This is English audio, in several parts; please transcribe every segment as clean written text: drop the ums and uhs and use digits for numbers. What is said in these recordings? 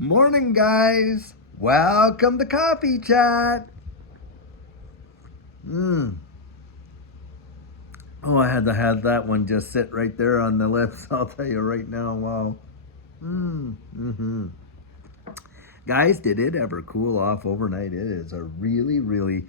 Morning, guys. Welcome to Coffee Chat. Oh, I had to have that one just sit right there on the lips. I'll tell you right now. Wow. Guys, did it ever cool off overnight? It is a really, really,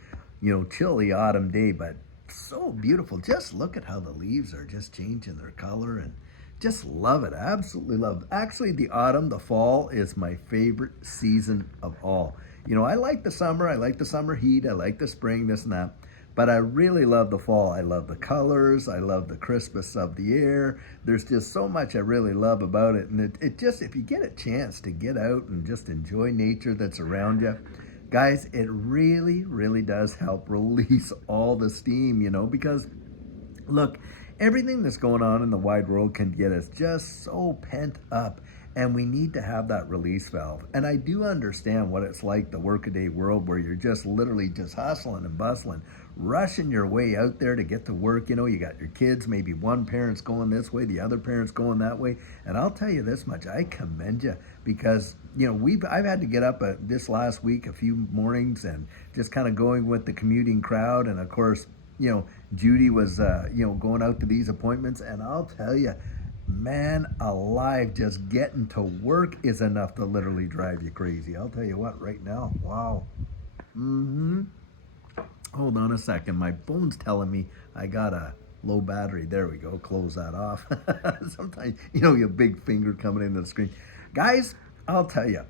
chilly autumn day, but so beautiful. Just look at how the leaves are just changing their color and just love it. Absolutely love it. Actually, the autumn, the fall is my favorite season of all. I like the summer. I like the summer heat. I like the spring, this and that. But I really love the fall. I love the colors. I love the crispness of the air. There's just so much I really love about it. And it just, if you get a chance to get out and just enjoy nature that's around you, guys, it really, really does help release all the steam, because look, everything that's going on in the wide world can get us just so pent up, and we need to have that release valve. And I do understand what it's like, the workaday world, where you're just literally just hustling and bustling, rushing your way out there to get to work. You got your kids, maybe one parent's going this way, the other parent's going that way. And I'll tell you this much, I commend you, because I've had to get up this last week a few mornings and just kind of going with the commuting crowd. And of course, Judy was, going out to these appointments. And I'll tell you, man alive, just getting to work is enough to literally drive you crazy. I'll tell you what, right now, wow. Hold on a second. My phone's telling me I got a low battery. There we go. Close that off. Sometimes, your big finger coming into the screen. Guys, I'll tell you,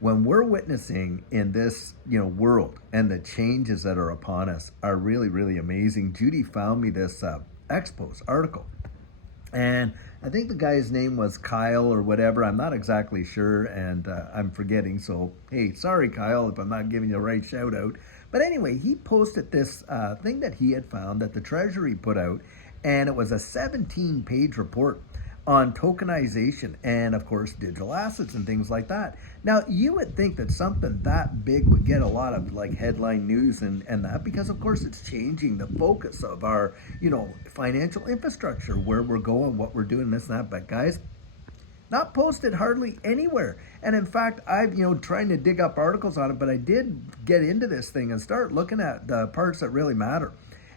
when we're witnessing in this, world, and the changes that are upon us are really, really amazing. Judy found me this Expos article. And I think the guy's name was Kyle or whatever. I'm not exactly sure, and I'm forgetting. So, hey, sorry, Kyle, if I'm not giving you a right shout out. But anyway, he posted this thing that he had found that the Treasury put out, and it was a 17-page report on tokenization and, of course, digital assets and things like that. Now, you would think that something that big would get a lot of headline news and that, because of course it's changing the focus of our, financial infrastructure, where we're going, what we're doing, this and that. But guys, not posted hardly anywhere. And in fact, I've, trying to dig up articles on it, but I did get into this thing and start looking at the parts that really matter.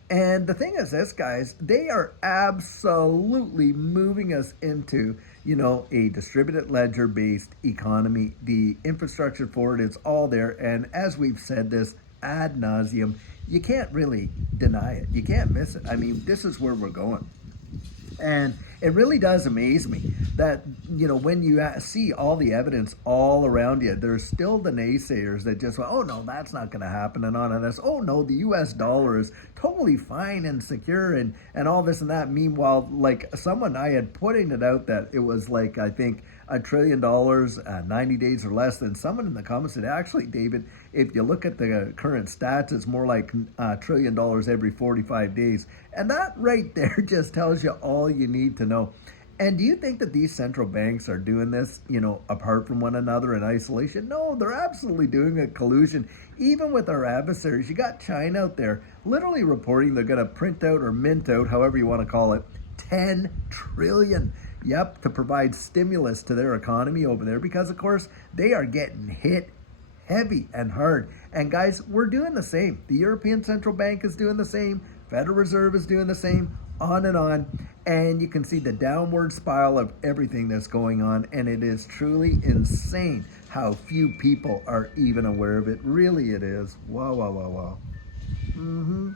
And the thing is this, guys, they are absolutely moving us into, a distributed ledger-based economy. The infrastructure for it is all there. And as we've said this ad nauseum, you can't really deny it. You can't miss it. I mean, this is where we're going. And it really does amaze me that, when you see all the evidence all around you, there's still the naysayers that just, oh, no, that's not going to happen, and on and this. Oh, no, the U.S. dollar is totally fine and secure and all this and that. Meanwhile, someone, I had putting it out that it was I think $1 trillion, 90 days or less. Then someone in the comments said, actually, David, if you look at the current stats, it's more like $1 trillion every 45 days. And that right there just tells you all you need to know. And do you think that these central banks are doing this, apart from one another in isolation? No, they're absolutely doing a collusion, even with our adversaries. You got China out there literally reporting they're going to print out or mint out, however you want to call it, 10 trillion. Yep, to provide stimulus to their economy over there, because of course they are getting hit heavy and hard. And guys, we're doing the same. The European Central Bank is doing the same. Federal Reserve is doing the same, on and on. And you can see the downward spiral of everything that's going on. And it is truly insane how few people are even aware of it. Really, it is. Wow, wow, wow, wow. And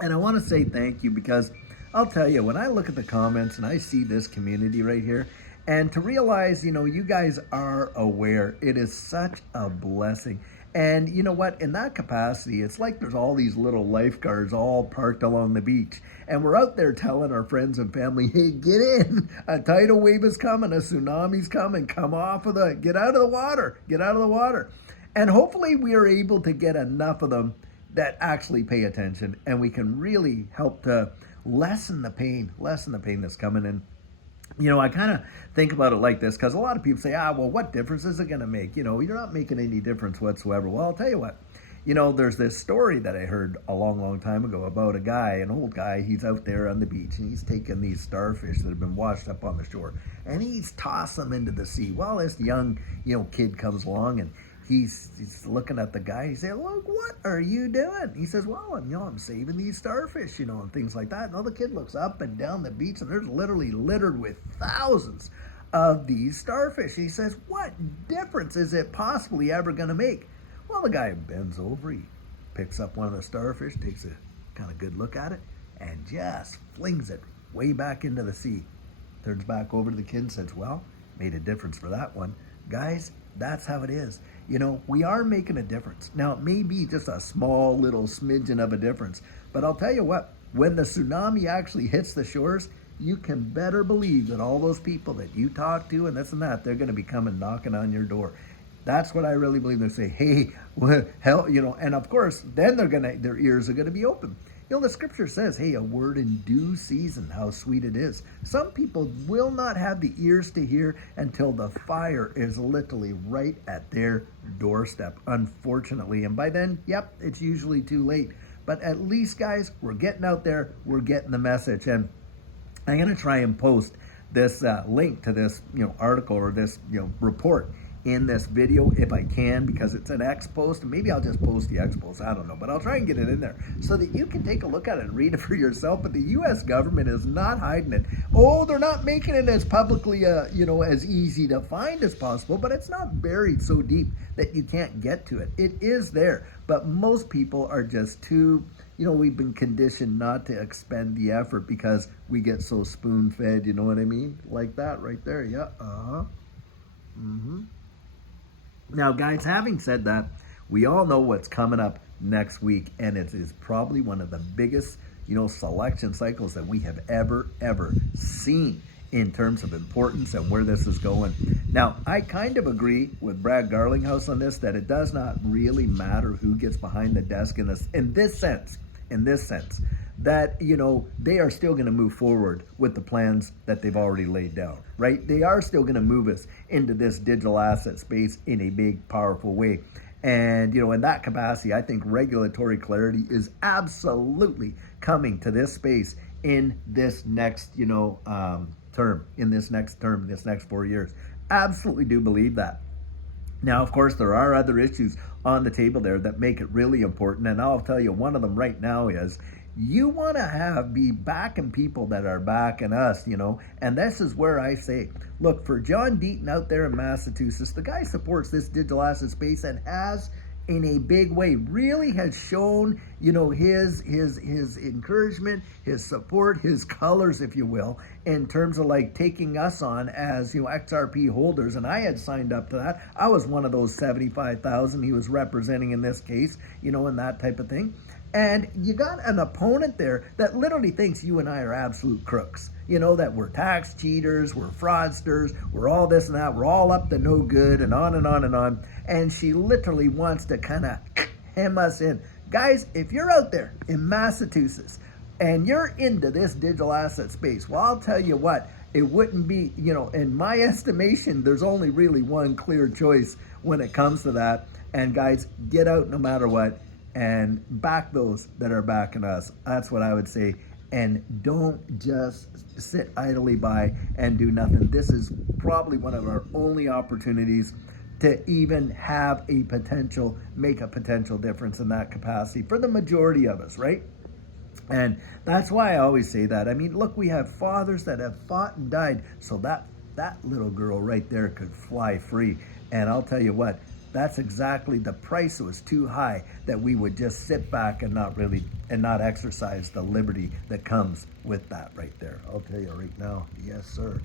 I want to say thank you, because I'll tell you, when I look at the comments and I see this community right here, and to realize, you guys are aware, it is such a blessing. And you know what? In that capacity, it's like there's all these little lifeguards all parked along the beach. And we're out there telling our friends and family, hey, get in. A tidal wave is coming, a tsunami's coming, get out of the water, get out of the water. And hopefully we are able to get enough of them that actually pay attention, and we can really help to lessen the pain that's coming in. I kind of think about it like this, because a lot of people say, well, what difference is it going to make? You're not making any difference whatsoever. Well, I'll tell you what, There's this story that I heard a long, long time ago about a guy, an old guy. He's out there on the beach and he's taking these starfish that have been washed up on the shore and he's tossed them into the sea. Well, this young, kid comes along and he's looking at the guy. He says, "Look, what are you doing?" He says, "Well, I'm saving these starfish, and things like that." And the kid looks up and down the beach and there's literally littered with thousands of these starfish. He says, "What difference is it possibly ever going to make?" Well, the guy bends over, he picks up one of the starfish, takes a kind of good look at it, and just flings it way back into the sea. Turns back over to the kid and says, "Well, made a difference for that one." Guys, that's how it is. We are making a difference. Now, it may be just a small little smidgen of a difference, but I'll tell you what, when the tsunami actually hits the shores, you can better believe that all those people that you talk to and this and that, they're going to be coming knocking on your door. That's what I really believe. They say, "Hey, hell," and of course, then their ears are going to be open. The scripture says, "Hey, a word in due season, how sweet it is." Some people will not have the ears to hear until the fire is literally right at their doorstep, unfortunately. And by then, yep, it's usually too late. But at least, guys, we're getting out there, we're getting the message. And I'm going to try and post this link to this, article or this, report in this video if I can, because it's an X post, and maybe I'll just post the X post, I don't know, but I'll try and get it in there so that you can take a look at it and read it for yourself. But the U.S. government is not hiding it. Oh, they're not making it as publicly, as easy to find as possible, but it's not buried so deep that you can't get to it. It is there, but most people are just too, we've been conditioned not to expend the effort because we get so spoon-fed, you know what I mean? Like that right there, yeah, Now, guys, having said that, we all know what's coming up next week, and it is probably one of the biggest, selection cycles that we have ever seen in terms of importance and where this is going. Now, I kind of agree with Brad Garlinghouse on this, that it does not really matter who gets behind the desk in this sense, that, they are still going to move forward with the plans that they've already laid down, right? They are still going to move us into this digital asset space in a big, powerful way. And, in that capacity, I think regulatory clarity is absolutely coming to this space in this next, term, this next 4 years. Absolutely do believe that. Now, of course, there are other issues on the table there that make it really important. And I'll tell you, one of them right now is you want to be backing people that are backing us, and this is where I say, look, for John Deaton out there in Massachusetts, the guy supports this digital asset space and has in a big way, really has shown, his encouragement, his support, his colors, if you will, in terms of like taking us on as, XRP holders. And I had signed up to that. I was one of those 75,000 he was representing in this case, and that type of thing. And you got an opponent there that literally thinks you and I are absolute crooks. That we're tax cheaters, we're fraudsters, we're all this and that, we're all up to no good, and on and on and on. And she literally wants to kind of hem us in. Guys, if you're out there in Massachusetts and you're into this digital asset space, well, I'll tell you what, it wouldn't be, in my estimation, there's only really one clear choice when it comes to that. And guys, get out no matter what and back those that are backing us. That's what I would say. And don't just sit idly by and do nothing. This is probably one of our only opportunities to even make a potential difference in that capacity for the majority of us, right? And that's why I always say that. I mean, look, we have fathers that have fought and died so that little girl right there could fly free. And I'll tell you what, that's exactly the price. It was too high that we would just sit back and not exercise the liberty that comes with that right there. I'll tell you right now, yes, sir.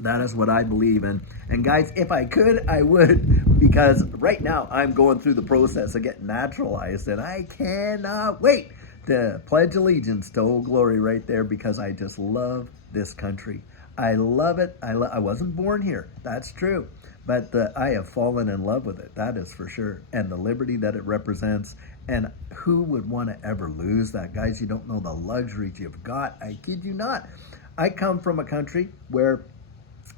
That is what I believe in. And guys, if I could, I would, because right now I'm going through the process of getting naturalized, and I cannot wait to pledge allegiance to Old Glory right there, because I just love this country. I love it. I wasn't born here. That's true. But I have fallen in love with it. That is for sure. And the liberty that it represents. And who would want to ever lose that? Guys, you don't know the luxuries you've got. I kid you not. I come from a country where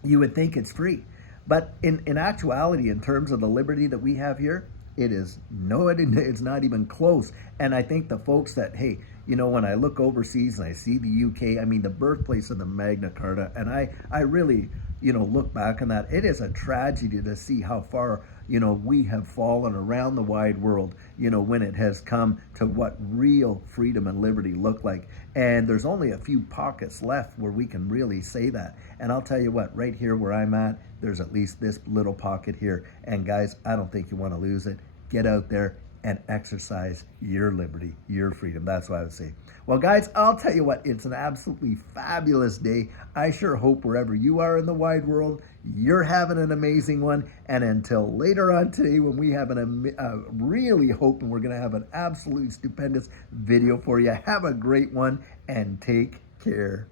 you would think it's free. But in actuality, in terms of the liberty that we have here, it is no, it's not even close. And I think the folks that, hey, you know, when I look overseas and I see the UK, I mean, the birthplace of the Magna Carta, and I really, you know, look back on that. It is a tragedy to see how far, you know, we have fallen around the wide world, you know, when it has come to what real freedom and liberty look like. And there's only a few pockets left where we can really say that. And I'll tell you what, right here where I'm at, there's at least this little pocket here. And guys, I don't think you want to lose it. Get out there and exercise your liberty, your freedom. That's what I would say. Well, guys, I'll tell you what, it's an absolutely fabulous day. I sure hope wherever you are in the wide world, you're having an amazing one. And until later on today, when we have really hoping we're going to have an absolutely stupendous video for you, have a great one and take care.